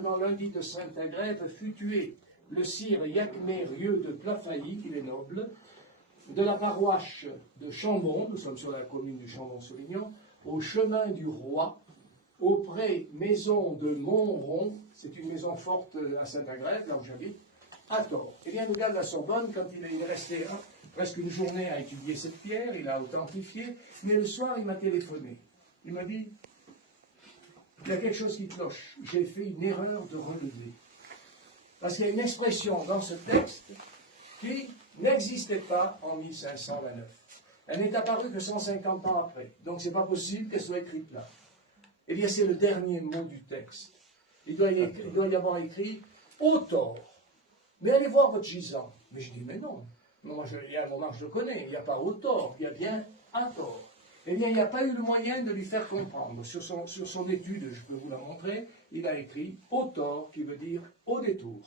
Pendant lundi de Sainte-Agrève fut tué le sire Jacquemet Rieu de Plafailly, il est noble, de la paroisse de Chambon, nous sommes sur la commune du Chambon-Soulignan, au chemin du Roi, auprès maison de Montron, c'est une maison forte à Sainte-Agrève, là où j'habite, à Tort. Eh bien, le gars de la Sorbonne, quand il est resté presque une journée à étudier cette pierre, il a authentifié, mais le soir, il m'a téléphoné. Il m'a dit, il y a quelque chose qui cloche, j'ai fait une erreur de relevé. Parce qu'il y a une expression dans ce texte qui n'existait pas en 1529. Elle n'est apparue que 150 ans après. Donc c'est pas possible qu'elle soit écrite là. Eh bien, c'est le dernier mot du texte. Il doit y avoir écrit « au tort ». Mais allez voir votre gisant. Mais je dis « mais non, moi, il y a un moment que je le connais, il n'y a pas « au tort », il y a bien « à tort ». Eh bien, il n'y a pas eu le moyen de lui faire comprendre. Sur son étude, je peux vous la montrer, il a écrit « au tort » qui veut dire « au détour ».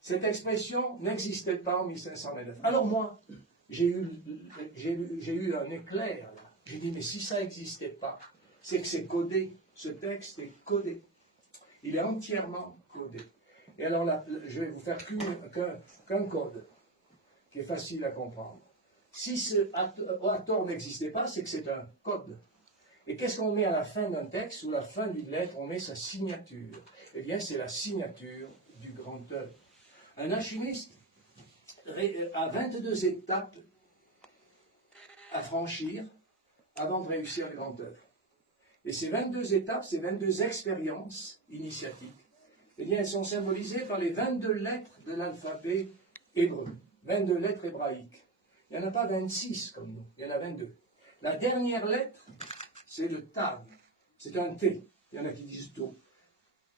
Cette expression n'existait pas en 1529. Alors moi, j'ai eu un éclair là. J'ai dit, mais si ça n'existait pas, c'est que c'est codé. Ce texte est codé. Il est entièrement codé. Et alors là, je vais vous faire qu'un code qui est facile à comprendre. Si ce à tort n'existait pas, c'est que c'est un code. Et qu'est-ce qu'on met à la fin d'un texte ou à la fin d'une lettre? On met sa signature. Eh bien, c'est la signature du grand œuvre. Un alchimiste a 22 étapes à franchir avant de réussir le grand œuvre. Et ces 22 étapes, ces 22 expériences initiatiques, eh bien, elles sont symbolisées par les 22 lettres de l'alphabet hébreu, 22 lettres hébraïques. Il n'y en a pas 26 comme nous, il y en a 22. La dernière lettre, c'est le tav, c'est un T. Il y en a qui disent Do.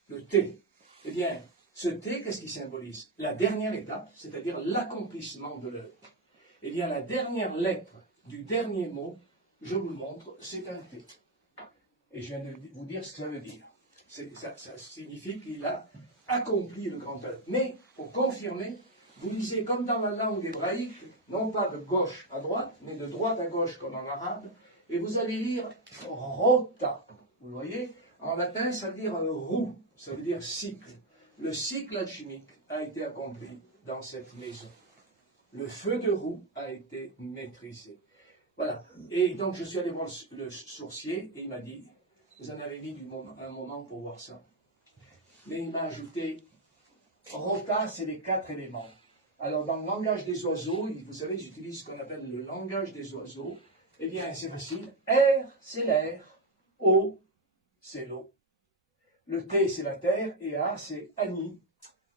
Le T. Eh bien, ce T, qu'est-ce qu'il symbolise? La dernière étape, c'est-à-dire l'accomplissement de l'œuvre. Eh bien, la dernière lettre du dernier mot, je vous le montre, c'est un T. Et je viens de vous dire ce que ça veut dire. Ça signifie qu'il a accompli le grand œuvre. Mais, pour confirmer, vous lisez comme dans la langue hébraïque, non pas de gauche à droite, mais de droite à gauche comme en arabe, et vous allez lire rota. Vous voyez? En latin, ça veut dire roue, ça veut dire cycle. Le cycle alchimique a été accompli dans cette maison. Le feu de roue a été maîtrisé. Voilà. Et donc, je suis allé voir le sourcier et il m'a dit, vous en avez mis un moment pour voir ça. Mais il m'a ajouté, rota, c'est les 4 éléments. Alors, dans le langage des oiseaux, vous savez, ils utilisent ce qu'on appelle le langage des oiseaux. Eh bien, c'est facile. R, c'est l'air. O, c'est l'eau. Le T, c'est la terre, et A, c'est Ani,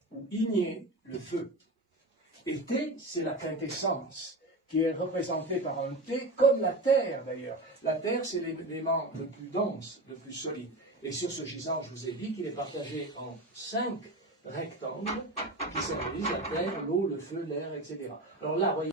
ou Igné, le feu. Et T, c'est la quintessence, qui est représentée par un T, comme la terre d'ailleurs. La terre, c'est l'élément le plus dense, le plus solide. Et sur ce gisant, je vous ai dit qu'il est partagé en 5 rectangles, qui symbolisent la terre, l'eau, le feu, l'air, etc. Alors là, voyez.